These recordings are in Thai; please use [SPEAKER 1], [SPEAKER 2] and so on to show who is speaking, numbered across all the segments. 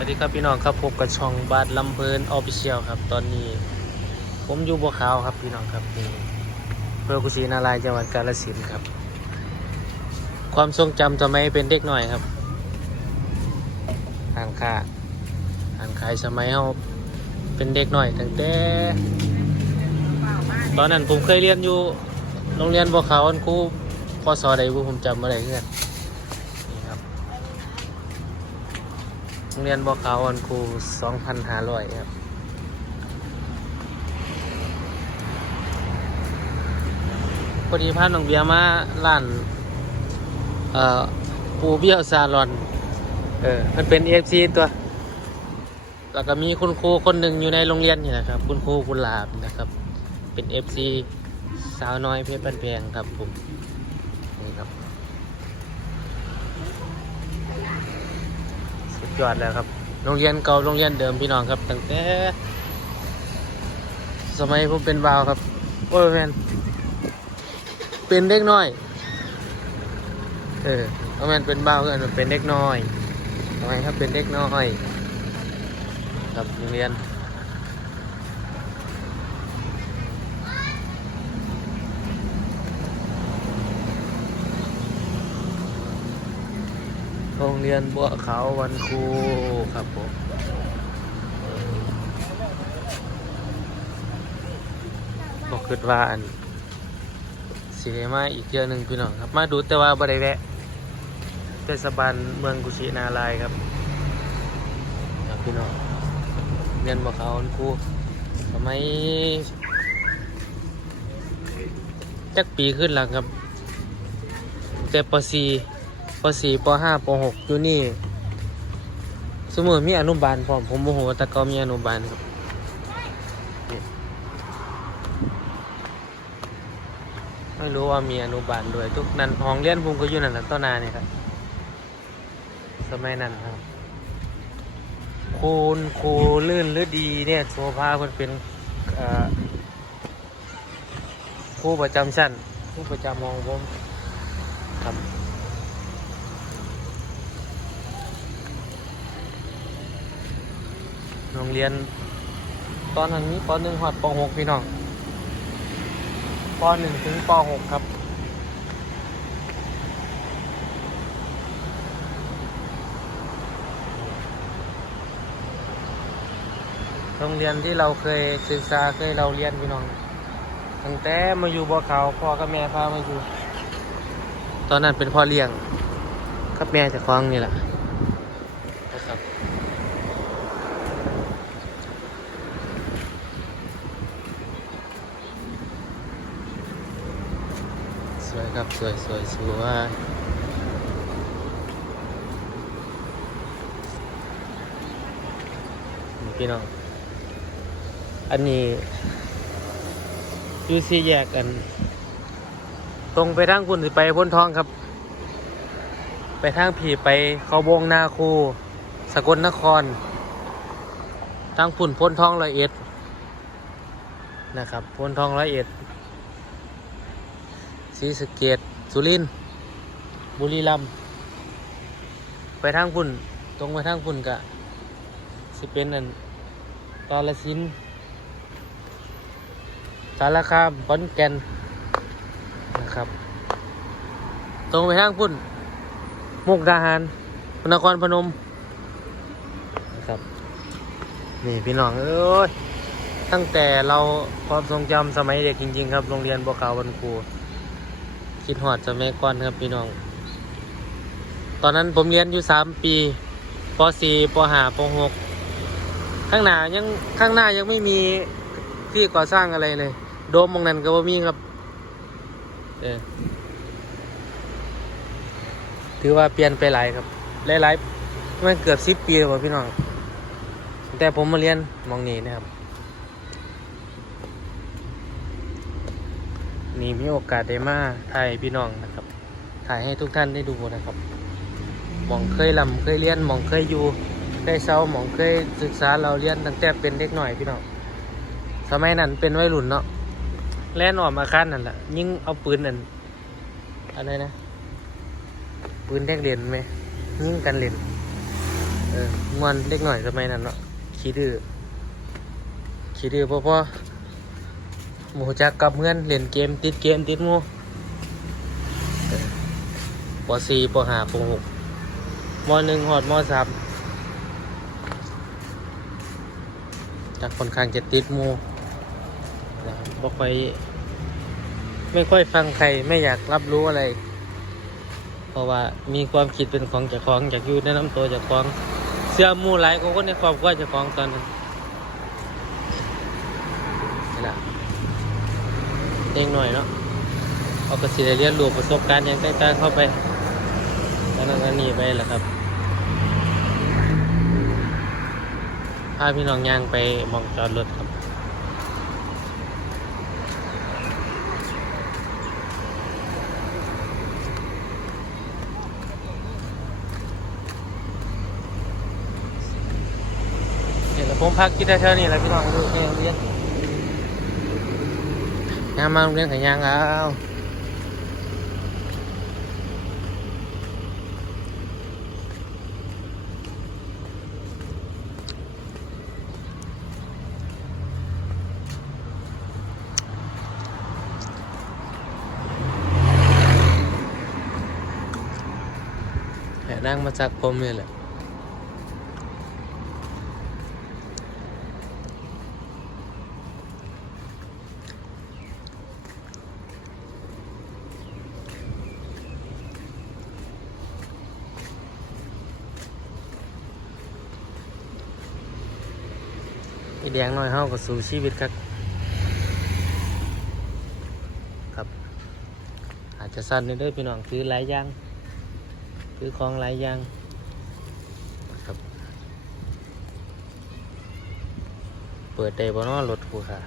[SPEAKER 1] วัสดีครับพี่น้องครับพบกับช่องบาทลำเพลินออฟฟิเชียลครับ ตอนนี้ ผมอยู่บัวขาวครับพี่น้องครับนี่พระกุศีนารายจังหวัดกาฬสินธุ์ครับ ความทรงจำสมัยเป็นเด็กหน่อยครับอ่านค่าอ่านขายสมัยเฮาเป็นเด็กหน่อยตั้งแต่ตอนนั้นผมเคยเรียนอยู่โรงเรียนบัวขาวอันครูพศใดบ่ผมจำอะไรเพื่อนนี่ครับ โรงเรียนบัวขาววันครู2,500 ครับพอดีพาน้องเบียมาร้านเอ่อปูเบี้ยวซาลอน เออ มันเป็นเอฟซีตัว แล้วก็มีคุณครูคนหนึ่งอยู่ในโรงเรียนนี่นะครับ คุณครูกุหลาบนะครับ เป็นเอฟซีสาวน้อยเพชรบันแพงครับผมนี่ครับ สุด ยอดแล้วครับ โรงเรียนเก่าโรงเรียนเดิมพี่น้องครับ ตั้งแต่ สมัยผมเป็นบ่าวครับโอ้ยแมนเป็นเด็กน้อย เออเอาแมนเป็นบ่าวกันเป็นเด็กน้อยทำไมครับเป็นเด็กน้อย ครับโรงเรียน เรียนบัวขาววันครูครับผมบอกคิดว่าอันสีมาอีกเยอะหนึ่งพี่น้องครับ มาดูแต่ว่าบ่ได้แวะเทศบาลเมืองกุชินารายครับครับพี่น้องเรียนบัวขาววันครูทำไมจักปีขึ้นหลังครับแต่ป .4 ป .4 ป .5 ป .6 อยู่นี่สมมติมีอนุบาลพร้อมผมโมโหแต่ก็มีอนุบาลครับไม่รู้ว่ามีอนุบาลด้วย ทุกนั้นห้องเรียนผมก็อยู่นั่นแหละต้นนานี่ครับสมัยนั้นครับคูณครูลื่นหรือดีเนี่ยโซฟามันเป็นเอ่อครูประจำชั้นครูประจำห้องผมครับ โรงเรียน ตอนนั้นมีปหนึ่งหอดปหกพี่น้องปหนึ่งถึงปหกครับโรงเรียนที่เราเคยศึกษาเคยเราเรียนพี่น้องตั้งแต่มาอยู่บ่อเขาวพ่อกับแม่พามาอยู่ ตอนนั้นเป็นพ่อเลี้ยงกับแม่เจะคล้องนี่แหละนะครับ ส วยครับ สวยสวยสวยพี่น้อง อันนี้ยูซีแยกกัน ตรงไปทางคุณสิไปพ้นทองครับ ไปทางผีไปเขาวงนาคู สกลนคร ทางพุ่นพ้นทองร้อยเอ็ดนะครับพ้นทองร้อยเอ็ด ศรีสะเกดสุรินทร์บุรีรัมย์ไปทางพุ่น ตรงไปทางพุ่นกะสิเป็นอันกาลสินสารคามขอนแก่นนะครับ ตรงไปทางพุ่น มุกดาหารนครพนมนะครับนี่พี่น้องเอ้ยตั้งแต่เราความทรงจำสมัยเด็กจริง ๆ ครับ โรงเรียนบัวขาววันครู คิดหอดสมัยก่อนครับพี่น้อง ตอนนั้นผมเรียนอยู่สามปีปสี่ปห้าปหกข้างหน้ายังข้างหน้ายังไม่มีที่ก่อสร้างอะไรเลย โดมมองนั้นก็บ่มีครับเออถือว่าเปลี่ยนไปหลายครับหลายๆมันเกือบสิบปีแล้วพี่น้องแต่ผมมาเรียนมองนี้นะครับ นี่มีโอกาสได้มาถ่ายพี่น้องนะครับ ถ่ายให้ทุกท่านได้ดูนะครับ มองเคยลำเคยเรียนมองเคยอยู่ เคยเศร้ามองเคยศึกษาเราเรียนตั้งแต่เป็นเด็กหน่อยพี่น้อง สมัยนั้นเป็นวัยรุ่นเนาะแล่นออกมาคั้นนั่นแหละยิ่งเอาปืนนั่นอะไรนะ ปืนแทกเรียนไหมยิ่งกันเล่นเอองอนเล็กหน่อยสมัยนั้นเนาะขี้ดื้อขี้ดื้อเพราะว่า หมูจักกับเงินเล่นเกมติดเกมติดมูปสี่ปห้าปหกมหนึ่งหอดมสามจักค่อนข้างจะติดมูนะครับบ่ค่อยไม่ค่อยฟังใครไม่อยากรับรู้อะไร เพราะว่ามีความคิดเป็นของจ้าของอยากอยู่ในน้ำตัวจ้าของ เสื้อมูหลายกว่าคนในครอบครัวจ้าของตอนนั้นนี่แหละ เด็กหน่อยเนาะเอากระสีได้เรียนรู้ประสบการณ์อย่างต่างๆเข้าไปแล้วนั่นก็นี่ไปแหละครับพาพี่น้องย่างไปมองจอดรถครับเนี่ยแหละผมพักกินได้เท่านี้แหละพี่น้องดูแค่เรียน ยางมาโรงเรียนกับยางเอีแหละไอแดงน้อยเฮาก็สู่ชีวิตครับ ครับ อาจจะสั้นนิดเด้อพี่น้องคือหลายอย่างคือของหลายอย่างครับ เปิดได้บ่เนาะรถกูค่ะ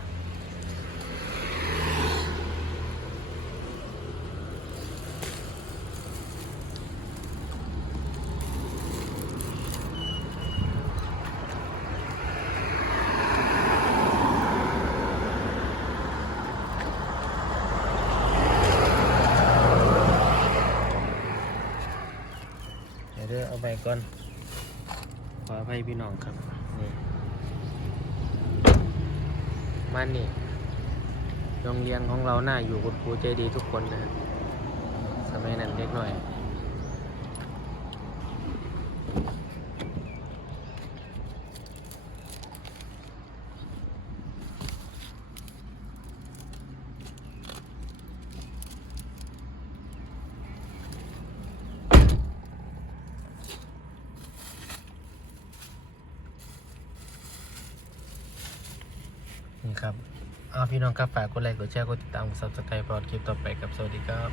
[SPEAKER 1] เดี๋ยวเด้อเอาไป ก่อน ขออภัยพี่น้องครับ นี่มันนี่โรงเรียนของเราหน้าอยู่คุณครูใจดีทุกคนนะฮะสมัยนั้นเล็กหน่อย พี่น้องครับฝากกดไลค์กดแชร์กดติดตามกดซับสไครป์พอดคลิปต่อไปครับสวัสดีครับ